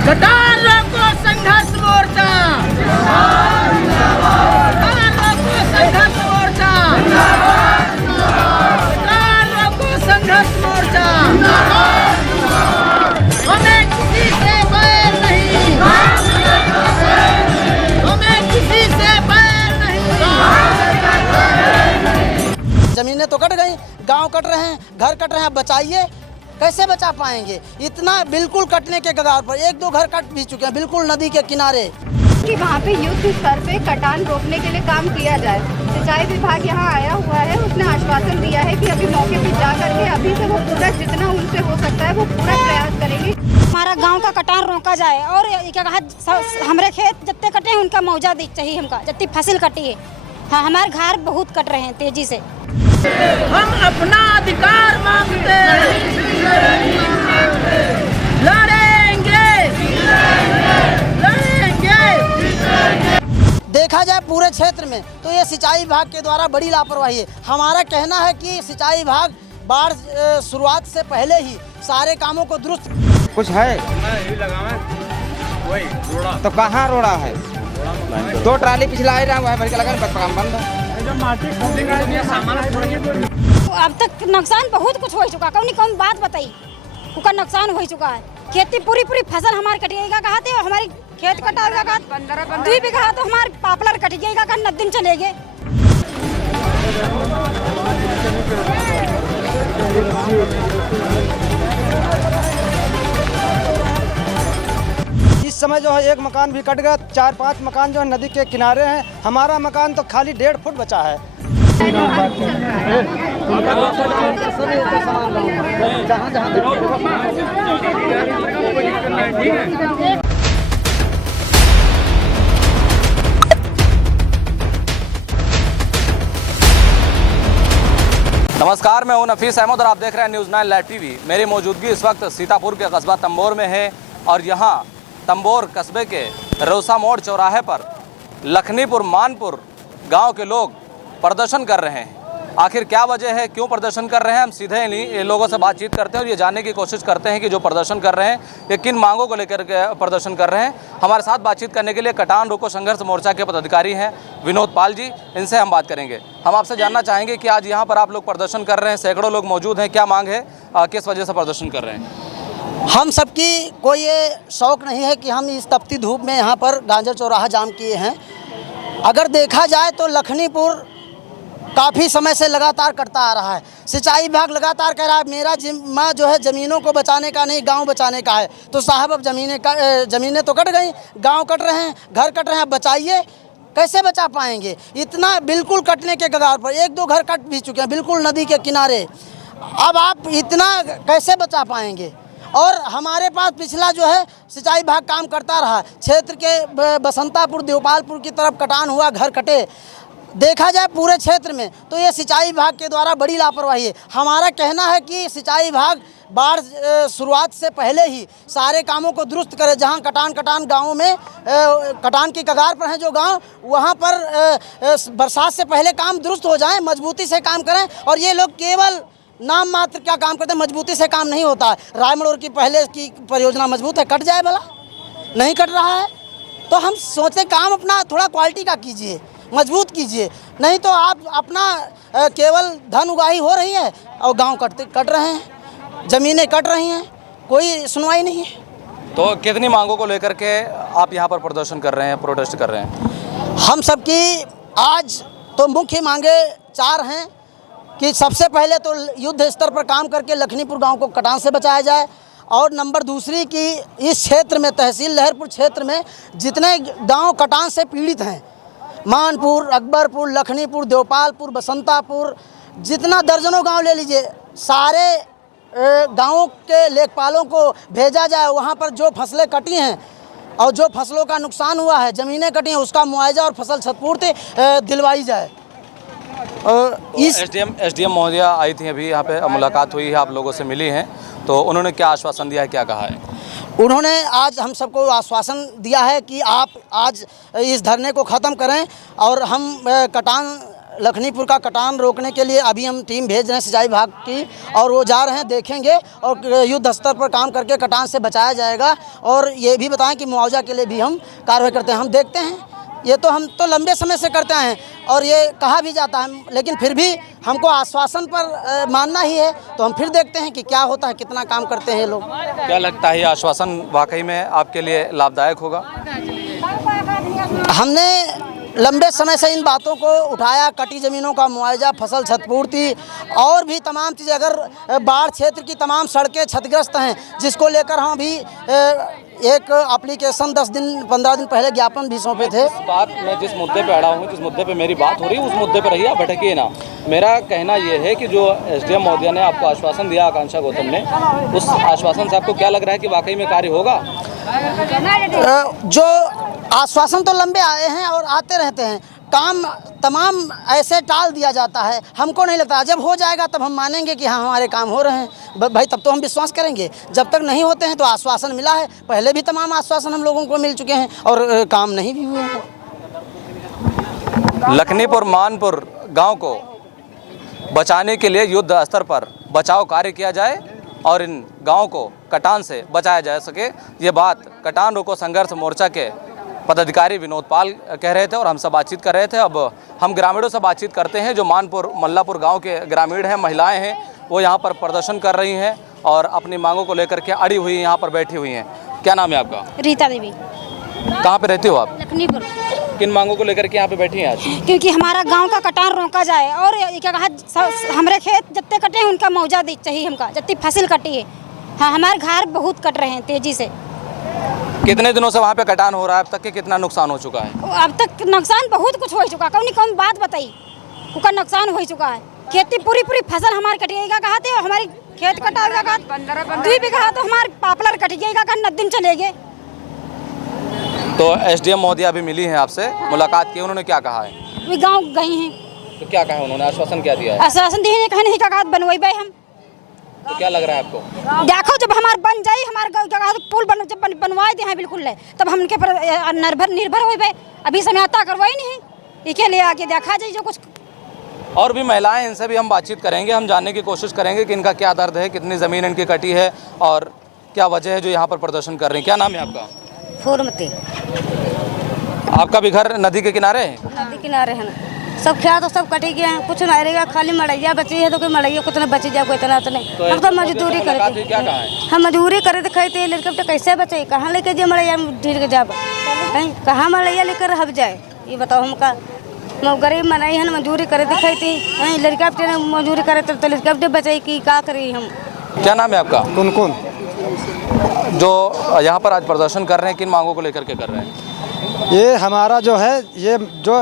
कटान रोको संघर्ष मोर्चा, कटान रोको संघर्ष मोर्चा, कटान रोको संघर्ष मोर्चा। हमें किसी से बैर नहीं, हमें किसी से बैर नहीं। जमीनें तो कट गई, गांव कट रहे हैं, घर कट रहे हैं, बचाइए। कैसे बचा पाएंगे? इतना बिल्कुल कटने के कगार पर, एक दो घर कट भी चुके हैं बिल्कुल नदी के किनारे। कि वहाँ पे युद्ध स्तर पे कटान रोकने के लिए काम किया जाए। सिंचाई विभाग यहाँ आया हुआ है, उसने आश्वासन दिया है कि अभी मौके पे जा करके अभी से वो पूरा जितना उनसे हो सकता है वो पूरा प्रयास करेंगे। हमारा गांव का कटान रोका जाए और क्या कहा, हमारे खेत जितने कटे हैं उनका मुआवजा चाहिए हमका, जितनी फसल कटी है। हाँ, हमारे घर बहुत कट रहे हैं तेजी से। हम अपना अधिकार मांगते हैं, लड़ेंगे, लड़ेंगे। देखा जाए पूरे क्षेत्र में तो ये सिंचाई विभाग के द्वारा बड़ी लापरवाही है। हमारा कहना है कि सिंचाई विभाग बाढ़ शुरुआत से पहले ही सारे कामों को दुरुस्त। कुछ है तो कहाँ रोड़ा है? 2 ट्राली पिछला ही रहा है, भर के लगा काम बंद है। अब तक नुकसान बहुत कुछ हो चुका, कौन बात बताई, उसका नुकसान हो चुका है। खेती पूरी फसल हमारी कटिएगा कहा थे, हमारी खेत कटाएगा कहा 2 बीघा तो हमारे पापलर कटिएगा कहा 9 दिन चलेगे। इस समय जो है एक मकान भी कट गया, 4-5 मकान जो है नदी के किनारे हैं। हमारा मकान तो खाली 1.5 फुट बचा है। नमस्कार, मैं हूं नफीस अहमद और आप देख रहे हैं न्यूज़ 9 लाइव टीवी। मेरी मौजूदगी इस वक्त सीतापुर के कस्बा तंबोर में है और यहां तंबोर कस्बे के रोसा मोड़ चौराहे पर लखनीपुर मानपुर गांव के लोग प्रदर्शन कर रहे हैं। आखिर क्या वजह है, क्यों प्रदर्शन कर रहे हैं, हम सीधे इन लोगों से बातचीत करते हैं और ये जानने की कोशिश करते हैं कि जो प्रदर्शन कर रहे हैं ये किन मांगों को लेकर के प्रदर्शन कर रहे हैं। हमारे साथ बातचीत करने के लिए कटान रोको संघर्ष मोर्चा के पदाधिकारी हैं विनोद पाल जी, इनसे हम बात करेंगे। हम आपसे जानना चाहेंगे कि आज यहाँ पर आप लोग प्रदर्शन कर रहे हैं, सैकड़ों लोग मौजूद हैं, क्या मांग है, किस वजह से प्रदर्शन कर रहे हैं? हम सबकी कोई ये शौक नहीं है कि हम इस तपती धूप में यहाँ पर गांजर चौराहा जाम किए हैं। अगर देखा जाए तो लखनीपुर काफ़ी समय से लगातार कटता आ रहा है। सिंचाई विभाग लगातार कह रहा है मेरा जिम्मा जो है ज़मीनों को बचाने का नहीं, गांव बचाने का है। तो साहब अब ज़मीनें तो कट गई, गांव कट रहे हैं, घर कट रहे हैं, बचाइए। कैसे बचा पाएंगे? इतना बिल्कुल कटने के कगार पर, एक दो घर कट भी चुके हैं बिल्कुल नदी के किनारे। अब आप इतना कैसे बचा पाएंगे? और हमारे पास पिछला जो है सिंचाई विभाग काम करता रहा, क्षेत्र के बसंतापुर देवपालपुर की तरफ कटान हुआ, घर कटे। देखा जाए पूरे क्षेत्र में तो ये सिंचाई विभाग के द्वारा बड़ी लापरवाही है। हमारा कहना है कि सिंचाई विभाग बाढ़ शुरुआत से पहले ही सारे कामों को दुरुस्त करे। जहां कटान गाँवों में कटान की कगार पर हैं जो गांव, वहां पर बरसात से पहले काम दुरुस्त हो जाए, मजबूती से काम करें। और ये लोग केवल नाम मात्र क्या काम करते हैं, मजबूती से काम नहीं होता है। रायमड़ोर की पहले की परियोजना मजबूत है, कट जाए भला, नहीं कट रहा है। तो हम सोचते काम अपना थोड़ा क्वालिटी का कीजिए, मजबूत कीजिए, नहीं तो आप अपना केवल धन उगाही हो रही है और गांव कट रहे हैं, ज़मीनें कट रही हैं, कोई सुनवाई नहीं है। तो कितनी मांगों को लेकर के आप यहाँ पर प्रदर्शन कर रहे हैं, प्रोटेस्ट कर रहे हैं? हम सबकी आज तो मुख्य मांगे 4 हैं कि सबसे पहले तो युद्ध स्तर पर काम करके लखनीपुर गांव को कटान से बचाया जाए। और नंबर दूसरी कि इस क्षेत्र में तहसील लहरपुर क्षेत्र में जितने गांव कटान से पीड़ित हैं, मानपुर, अकबरपुर, लखनीपुर, देवपालपुर, बसंतापुर, जितना दर्जनों गांव ले लीजिए, सारे गांवों के लेखपालों को भेजा जाए। वहां पर जो फसलें कटी हैं और जो फसलों का नुकसान हुआ है, ज़मीनें कटी हैं, उसका मुआवजा और फसल क्षतिपूर्ति दिलवाई जाए। इस एसडीएम महोदया आई थी, अभी यहाँ पे मुलाकात हुई है, आप लोगों से मिली हैं, तो उन्होंने क्या आश्वासन दिया है, क्या कहा है? उन्होंने आज हम सबको आश्वासन दिया है कि आप आज इस धरने को ख़त्म करें और हम कटान लखनीपुर का कटान रोकने के लिए अभी हम टीम भेज रहे हैं सिंचाई विभाग की, और वो जा रहे हैं, देखेंगे और युद्ध स्तर पर काम करके कटान से बचाया जाएगा। और ये भी बताएं कि मुआवजा के लिए भी हम कार्रवाई करते हैं। हम देखते हैं, ये तो हम तो लंबे समय से करते हैं और ये कहा भी जाता है, लेकिन फिर भी हमको आश्वासन पर मानना ही है। तो हम फिर देखते हैं कि क्या होता है, कितना काम करते हैं ये लोग। क्या लगता है ये आश्वासन वाकई में आपके लिए लाभदायक होगा? हमने लंबे समय से इन बातों को उठाया, कटी ज़मीनों का मुआवजा, फसल क्षतिपूर्ति और भी तमाम चीज़ें। अगर बाढ़ क्षेत्र की तमाम सड़कें क्षतिग्रस्त हैं, जिसको लेकर हम भी एक एप्लीकेशन 10 दिन 15 दिन पहले ज्ञापन भी सौंपे थे। बात मैं जिस मुद्दे पे अड़ा हूँ, जिस मुद्दे पे मेरी बात हो रही है, उस मुद्दे पर रहिए, आप भटकिए ना। मेरा कहना ये है कि जो SDM महोदय ने आपको आश्वासन दिया, आकांक्षा गौतम ने, उस आश्वासन से आपको क्या लग रहा है कि वाकई में कार्य होगा? जो आश्वासन तो लंबे आए हैं और आते रहते हैं, काम तमाम ऐसे टाल दिया जाता है। हमको नहीं लगता, जब हो जाएगा तब हम मानेंगे कि हाँ हमारे काम हो रहे हैं भाई, तब तो हम विश्वास करेंगे। जब तक नहीं होते हैं तो आश्वासन मिला है, पहले भी तमाम आश्वासन हम लोगों को मिल चुके हैं और काम नहीं भी हुए हैं। लखनीपुर मानपुर गांव को बचाने के लिए युद्ध स्तर पर बचाव कार्य किया जाए और इन गांव को कटान से बचाया जा सके, ये बात कटान रोको संघर्ष मोर्चा के पदाधिकारी विनोद पाल कह रहे थे और हम सब बातचीत कर रहे थे। अब हम ग्रामीणों से बातचीत करते हैं, जो मानपुर मल्लापुर गांव के ग्रामीण हैं, महिलाएं हैं, वो यहाँ पर प्रदर्शन कर रही हैं और अपनी मांगों को लेकर के अड़ी हुई यहाँ पर बैठी हुई हैं। क्या नाम है आपका? रीता देवी। कहाँ पे रहती हो आप? लखनीपुर। किन मांगों को लेकर के यहाँ पे बैठी हैं आज? क्योंकि हमारा गांव का कटान रोका जाए और क्या कहा, हमारे खेत जितने कटे हैं उनका मुआवजा चाहिए, हमका जितनी फसल कटी है। हाँ, हमारे घर बहुत कट रहे हैं तेजी से। कितने दिनों से वहाँ पे कटान हो रहा है? अब तक के कितना नुकसान हो चुका है? अब तक नुकसान बहुत कुछ हो चुका, कौन बात बताई, उसका नुकसान हो चुका है। खेती पूरी फसल हमारी कटिएगा कहा थे, हमारी खेत कटाएगा कहा 2 बीघा, तो हमारे पापलर कटिएगा कहा 9 दिन चलेगे। तो SDM महोदय अभी मिली हैं आपसे, मुलाकात की, उन्होंने क्या कहा है? वे गाँव गई हैं। तो क्या कहा उन्होंने, आश्वासन क्या दिया है? आश्वासन दिए कहा नहीं कहा बनवाई हम। तो क्या लग रहा है आपको? देखो जब हमारे बन जाए, हमारे जगह पुल जब बनवाए दे हैं बिल्कुल है, तब हम उनके पर निर्भर हो गए। अभी समझौता करवाई नहीं, इसके लिए आगे देखा जाए जो कुछ। और भी महिलाएं, इनसे भी हम बातचीत करेंगे, हम जानने की कोशिश करेंगे कि इनका क्या दर्द है, कितनी ज़मीन इनकी कटी है और क्या वजह है जो यहाँ पर प्रदर्शन कर रही है। क्या नाम है आपका? फूरमती। आपका भी घर नदी के किनारे है? नदी किनारे है ना, सब खेत तो सब कटे गए हैं, कुछ नहीं रहेगा, खाली मड़ैया बची है। तो कोई मड़ैया कुछ नहीं बची जाए, कोई इतना तो नहीं। हम तो मजदूरी करे, क्या कहा है? हम मजदूरी करे तो खाते लड़के तो कैसे बचे, कहाँ लेके जाए मड़ैया ढील के जाब, कहाँ मड़ैया लेकर हब जाए, ये बताओ हमका। गरीब मनाई है, मजदूरी करे तो खाते, लड़का मजदूरी करे तो लड़का बचे की क्या करी हम। क्या नाम है आपका? कुन जो यहाँ पर आज प्रदर्शन कर रहे हैं, किन मांगों को लेकर के कर रहे हैं? ये हमारा जो है, ये जो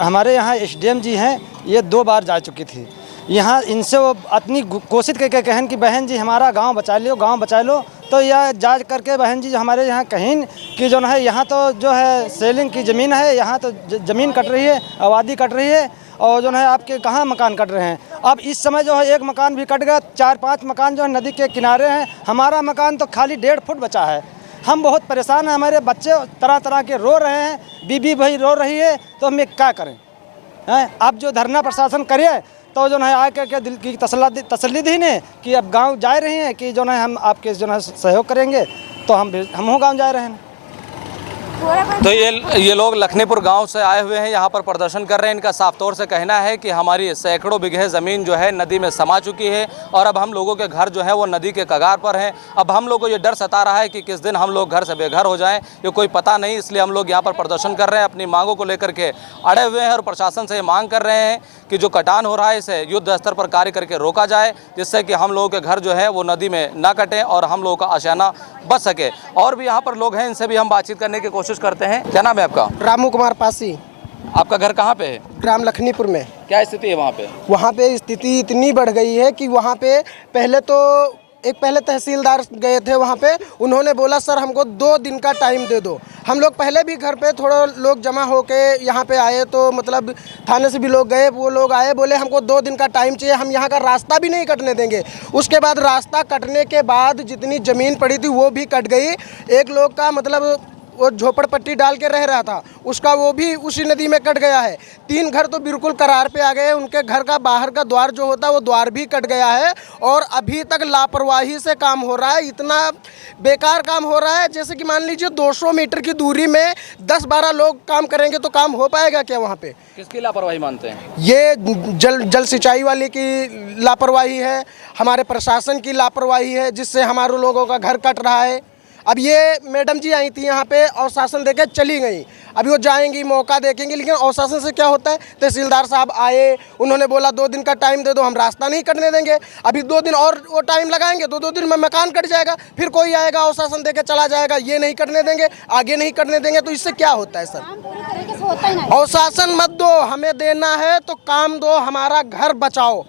हमारे यहाँ SDM जी हैं, ये 2 बार जा चुकी थी यहाँ। इनसे वो अपनी कोशिश करके कहन कि बहन जी हमारा गांव बचा लो, गांव बचा लो। तो यह जांच करके बहन जी हमारे यहाँ कहीं कि जो है, यहाँ तो जो है सेलिंग की ज़मीन है, यहाँ तो ज़मीन कट रही है, आबादी कट रही है, और जो है आपके कहाँ मकान कट रहे हैं। अब इस समय जो है 1 मकान भी कट गया, 4-5 मकान जो है नदी के किनारे हैं। हमारा मकान तो खाली 1.5 फुट बचा है। हम बहुत परेशान हैं, हमारे बच्चे तरह तरह के रो रहे हैं, बीबी भाई रो रही है, तो हम क्या करें हैं? अब जो धरना प्रशासन करे तो जो है आकर के दिल की तसल्ली दी ने कि अब गांव जा रहे हैं कि जो है हम आपके जो है सहयोग करेंगे, तो हम गांव जा रहे हैं। तो ये लोग लखनीपुर गांव से आए हुए हैं, यहाँ पर प्रदर्शन कर रहे हैं। इनका साफ तौर से कहना है कि हमारी सैकड़ों बीघे ज़मीन जो है नदी में समा चुकी है और अब हम लोगों के घर जो है वो नदी के कगार पर हैं। अब हम लोग को ये डर सता रहा है कि किस दिन हम लोग घर से बेघर हो जाएं, ये कोई पता नहीं। इसलिए हम लोग यहाँ पर प्रदर्शन कर रहे हैं, अपनी मांगों को लेकर के अड़े हुए हैं और प्रशासन से ये मांग कर रहे हैं कि जो कटान हो रहा है इसे युद्ध स्तर पर कार्य करके रोका जाए, जिससे कि हम लोगों के घर जो है वो नदी में ना कटें और हम लोगों का आशियाना बच सके। और भी यहाँ पर लोग हैं, इनसे भी हम बातचीत करने की कोशिश करते हैं। क्या नाम है आपका? रामू कुमार पासी। आपका घर कहाँ पे है? ग्राम लखनीपुर में। क्या स्थिति है वहाँ पे? वहाँ पे स्थिति इतनी बढ़ गई है कि वहाँ पे पहले तहसीलदार गए थे वहाँ पे, उन्होंने बोला सर हमको 2 दिन का टाइम दे दो। हम लोग पहले भी घर पे थोड़ा लोग जमा होके यहाँ पे आए, तो मतलब थाने से भी लोग गए, वो लोग आए, बोले हमको 2 दिन का टाइम चाहिए, हम यहाँ का रास्ता भी नहीं कटने देंगे। उसके बाद रास्ता कटने के बाद जितनी ज़मीन पड़ी थी वो भी कट गई। एक लोग का मतलब वो झोपड़पट्टी डाल के रह रहा था, उसका वो भी उसी नदी में कट गया है। 3 घर तो बिल्कुल करार पे आ गए, उनके घर का बाहर का द्वार जो होता है वो द्वार भी कट गया है और अभी तक लापरवाही से काम हो रहा है। इतना बेकार काम हो रहा है जैसे कि मान लीजिए 200 मीटर की दूरी में 10-12 लोग काम करेंगे तो काम हो पाएगा क्या वहाँ पे? किसकी लापरवाही मानते हैं? ये जल सिंचाई वाले की लापरवाही है, हमारे प्रशासन की लापरवाही है, जिससे हमारे लोगों का घर कट रहा है। अब ये मैडम जी आई थी यहाँ पे और शासन देके चली गई, अभी वो जाएंगी मौका देखेंगे, लेकिन और शासन से क्या होता है? तहसीलदार साहब आए, उन्होंने बोला 2 दिन का टाइम दे दो, हम रास्ता नहीं कटने देंगे। अभी 2 दिन और वो टाइम लगाएंगे तो 2 दिन में मकान कट जाएगा, फिर कोई आएगा और शासन देके चला जाएगा, ये नहीं करने देंगे, आगे नहीं करने देंगे। तो इससे क्या होता है सर? और शासन मत दो, हमें देना है तो काम दो, हमारा घर बचाओ,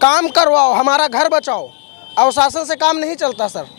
काम करवाओ, हमारा घर बचाओ। और शासन से काम नहीं चलता सर।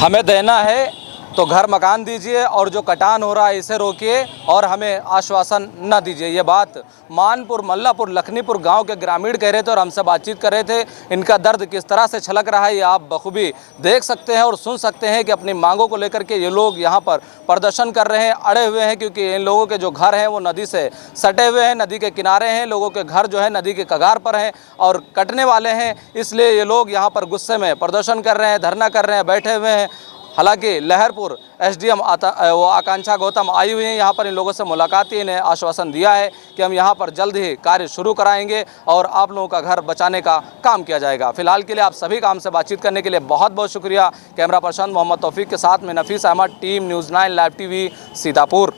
हमें देना है तो घर मकान दीजिए और जो कटान हो रहा है इसे रोकिए और हमें आश्वासन न दीजिए। ये बात मानपुर, मल्लापुर, लखनीपुर गांव के ग्रामीण कह रहे थे और हमसे बातचीत कर रहे थे। इनका दर्द किस तरह से छलक रहा है ये आप बखूबी देख सकते हैं और सुन सकते हैं कि अपनी मांगों को लेकर के ये लोग यहाँ पर प्रदर्शन कर रहे हैं, अड़े हुए हैं, क्योंकि इन लोगों के जो घर हैं वो नदी से सटे हुए हैं, नदी के किनारे हैं, लोगों के घर जो है नदी के कगार पर हैं और कटने वाले हैं। इसलिए ये लोग यहाँ पर गुस्से में प्रदर्शन कर रहे हैं, धरना कर रहे हैं, बैठे हुए हैं। हालांकि लहरपुर एसडीएम आकांक्षा गौतम आई हुई हैं यहाँ पर, इन लोगों से मुलाकात की, इन्हें आश्वासन दिया है कि हम यहाँ पर जल्द ही कार्य शुरू कराएंगे और आप लोगों का घर बचाने का काम किया जाएगा। फिलहाल के लिए आप सभी का हमसे बातचीत करने के लिए बहुत बहुत शुक्रिया। कैमरा पर्सन मोहम्मद तौफीक के साथ में Nafees Ahmad, team news 9 live TV, Sitapur.